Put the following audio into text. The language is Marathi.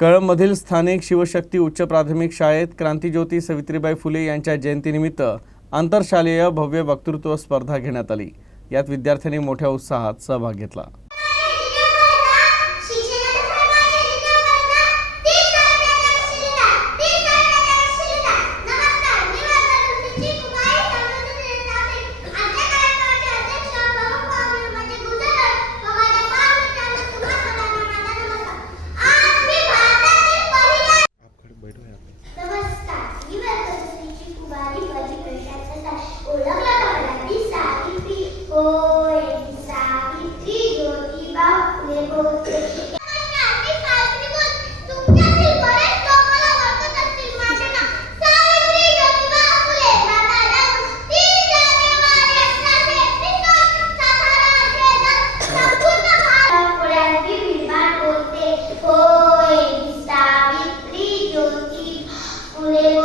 कळंबमधील स्थानिक शिवशक्ती उच्च प्राथमिक शाळेत क्रांतिज्योती सावित्रीबाई फुले यांच्या जयंतीनिमित्त आंतरशालेय भव्य वक्तृत्व स्पर्धा घेण्यात आली। यात विद्यार्थ्यांनी मोठ्या उत्साहात सहभाग घेतला। Fule